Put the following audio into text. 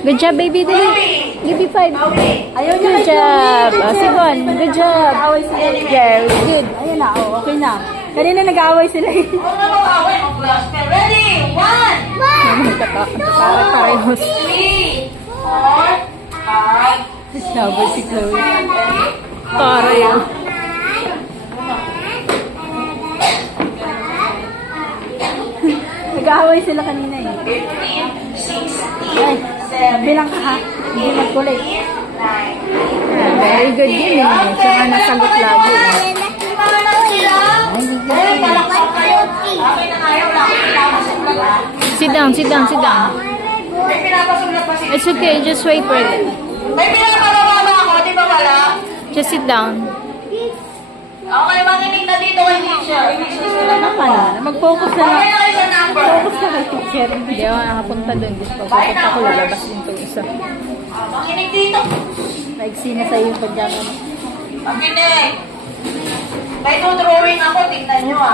Good job, baby. Dali. Give me 5. Good job. Sibon, good job. Yeah, good. Ayun na, okay na. Kanina nag-aaway sila eh. Ready? 1, 2, Parehos. 3, 4, 5. Sabay si Chloe. Para yun. Nag-aaway sila kanina eh. 15, 16, Ay, 7, bilang ka ha. Hindi magkulit. 9. Very good yun eh. Siya nga nasagot lagi eh. Okay na kayo. Wala akong pinapasulat. Sit down, sit down, sit down. May pinapasulat pa si... It's okay, just wait for it. May pinapagawa ba ako? Di ba wala? Just sit down. Okay, makinig na dito kay teacher. Tama na. Mag-focus na Okay lang. na kayo sa number. Focus na kay teacher. Hindi ako nakapunta dun. Just papunta ko, lalabas din itong isa. Makinig dito. Naigsi na sa'yo yung pajama mo. Makinig. May drawing ako. Tingnan nyo ah.